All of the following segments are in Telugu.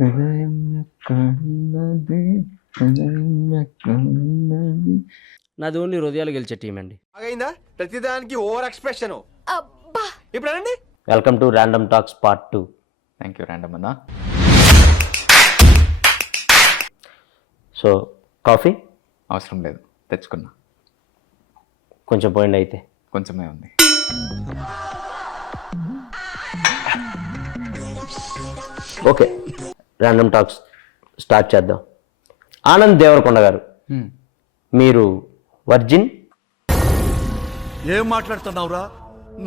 హృదయం ఎక్కడున్నది, హృదయం ఎక్కడున్నది. నాది ఓన్లీ హృదయాలు గెలిచే టీం అండి. అయిందా ప్రతిదానికి ఓవర్ ఎక్స్ప్రెషన్. ఇప్పుడు అనండి. Welcome to random talks part 2. Thank you random అన్న. సో కాఫీ అవసరం లేదు, తెచ్చుకున్నా. కొంచెం పోయింది అయితే. కొంచెమే ఉంది. ఓకే, ర్యాండమ్ టాక్స్ స్టార్ట్ చేద్దాం. ఆనంద్ దేవరకొండ గారు, మీరు వర్జిన్? ఏం మాట్లాడుతున్నావురా,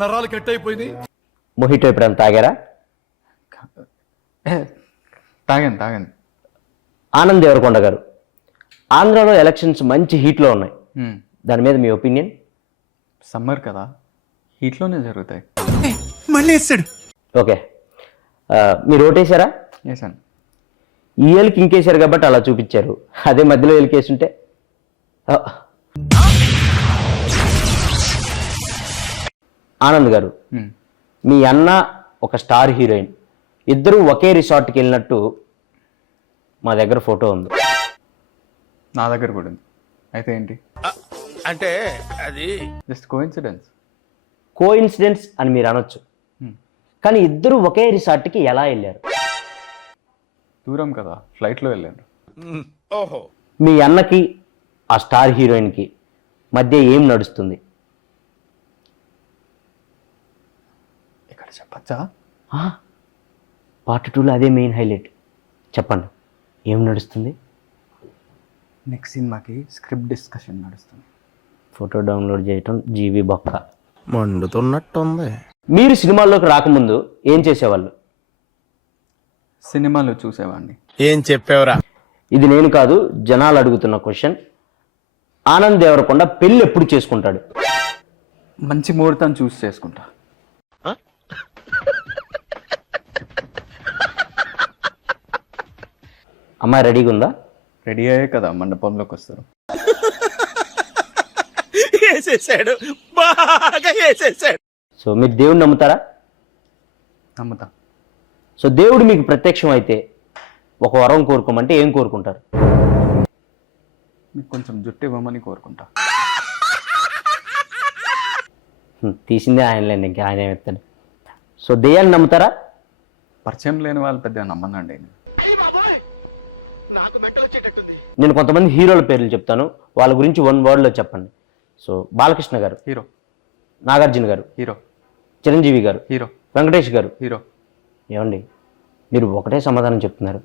నరాలు కట్ అయిపోయింది. మొహిటో ఎప్పుడైనా తాగారా? తాగాను. ఆనంద్ దేవరకొండ గారు, ఆంధ్రాలో ఎలక్షన్స్ మంచి హీట్లో ఉన్నాయి, దాని మీద మీ ఒపీనియన్? సమ్మర్ కదా, హీట్లోనే జరుగుతాయి. మళ్ళీ వేస్తాడు. ఓకే, మీరు ఓటేశారా? వేసాను. ఈ ఏళ్ళకి ఇంకేశారు కాబట్టి అలా చూపించారు, అదే మధ్యలో ఏళ్ళకేసుంటే. ఆనంద్ గారు, మీ అన్న ఒక స్టార్ హీరోయిన్, ఇద్దరు ఒకే రిసార్ట్కి వెళ్ళినట్టు మా దగ్గర ఫోటో ఉంది. నా దగ్గర కూడా ఉంది. అయితే ఏంటి? అంటే అది జస్ట్ కోఇన్సిడెన్స్. కోఇన్సిడెన్స్ అని మీరు అనొచ్చు, కానీ ఇద్దరు ఒకే రిసార్ట్కి ఎలా వెళ్ళారు? దూరం కదా, ఫ్లైట్లో వెళ్ళాను. ఓహో. మీ అన్నకి ఆ స్టార్ హీరోయిన్కి మధ్య ఏం నడుస్తుంది? ఇక్కడ చెప్పచ్చా? పార్ట్ 2లో అదే మెయిన్ హైలైట్. చెప్పండి, ఏం నడుస్తుంది? నెక్స్ట్ సినిమాకి స్క్రిప్ట్ డిస్కషన్ నడుస్తుంది. ఫోటో డౌన్లోడ్ చేయటం జీవి బొక్క. మండుతున్నట్టుంది. మీరు సినిమాల్లోకి రాకముందు ఏం చేసేవాళ్ళు? సినిమాలు చూసేవాడిని. ఏం చెప్పావురా? ఇది నేను కాదు, జనాలు అడుగుతున్న క్వశ్చన్. ఆనంద్ దేవరకొండ పెళ్ళి ఎప్పుడు చేసుకుంటాడు? మంచి ముహూర్తం చూసి చేసుకుంటా. అమ్మాయి రెడీగా ఉందా? రెడీ అయ్యే కదా మండపంలోకి వస్తారు. వేసేసాడు, బాగా వేసేసాడు. సో మీరు దేవుడిని నమ్ముతారా? నమ్ముతా. సో దేవుడు మీకు ప్రత్యక్షం అయితే ఒక వరం కోరుకోమంటే ఏం కోరుకుంటారు? మీకు కొంచెం జుట్టు ఇవ్వమని కోరుకుంటా. తీసిందే ఆయనలేండి, ఇంకా ఆయన ఏమెత్తాడు. సో దెయ్యాన్ని నమ్ముతారా? పరిచయం లేని వాళ్ళు పెద్దగా నమ్మనండి. నేను కొంతమంది హీరోల పేర్లు చెప్తాను, వాళ్ళ గురించి 1 wordలో చెప్పండి. సో బాలకృష్ణ గారు, హీరో. నాగార్జున గారు, హీరో. చిరంజీవి గారు, హీరో. వెంకటేష్ గారు, హీరో. ఏమండి మీరు ఒకటే సమాధానం చెప్తున్నారు?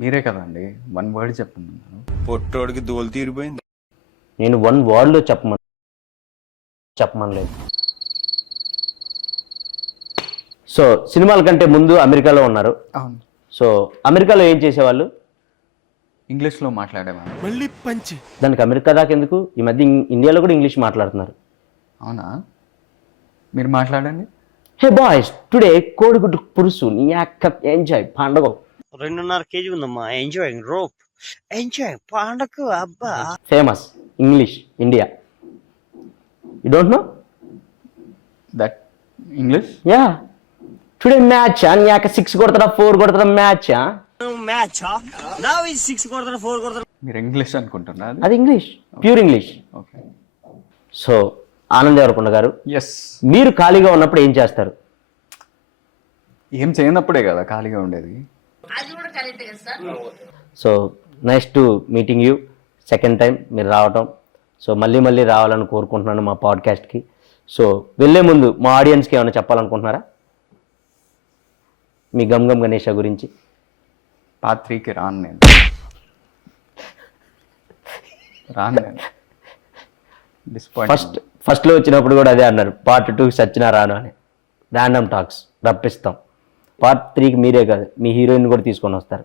మీరే కదండి 1 word చెప్తున్నాను. పొట్టోడికి దోలు తీరిపోయింది. నేను 1 wordలో చెప్పమనలేదు. సో సినిమాల కంటే ముందు అమెరికాలో ఉన్నారు. అవును. సో అమెరికాలో ఏం చేసేవాళ్ళు? ఇంగ్లీష్లో మాట్లాడేవాడిని. మళ్ళీ పంచి. దానికి అమెరికా దాకా ఎందుకు? ఈ మధ్య ఇండియాలో కూడా ఇంగ్లీష్ మాట్లాడుతున్నారు. అవునా? మీరు మాట్లాడండి. హే బాయ్స్, టుడే కోడిగుడ్డు పురుసు నీ అక్క ఎంజాయ్ పండగ. 2.5 kg ఉందమ్మా. ఎంజాయింగ్ రోప్, ఎంజాయ్ పండగ. అబ్బా, famous English India. You don't know that English? Yeah. Today match నీ అక్క 6 కొడతారా 4 కొడతారా మ్యాచ్? మ్యాచ్ నా 6 కొడతారు 4 కొడతారు. మీరు ఇంగ్లీష్ అనుకుంటున్నా? అది English, pure English. Okay. So Anand Deverakonda గారు, ఎస్. మీరు ఖాళీగా ఉన్నప్పుడు ఏం చేస్తారు? ఏం చేయనప్పుడే కదా ఖాళీగా ఉండేది. So nice to meeting you, second time మీరు రావటం. సో మళ్ళీ రావాలని కోరుకుంటున్నాను మా పాడ్కాస్ట్కి. సో వెళ్ళే ముందు మా ఆడియన్స్కి ఏమైనా చెప్పాలనుకుంటున్నారా మీ గమ్ గణేష గురించి? పార్ట్ 3కి రాను నేను. ఫస్ట్లో వచ్చినప్పుడు కూడా అదే అన్నారు, పార్ట్ 2కి సచ్చినా రాను అని. Random talks రప్పిస్తాం. పార్ట్ 3కి మీరే కాదు, మీ హీరోయిన్ కూడా తీసుకొని వస్తారు.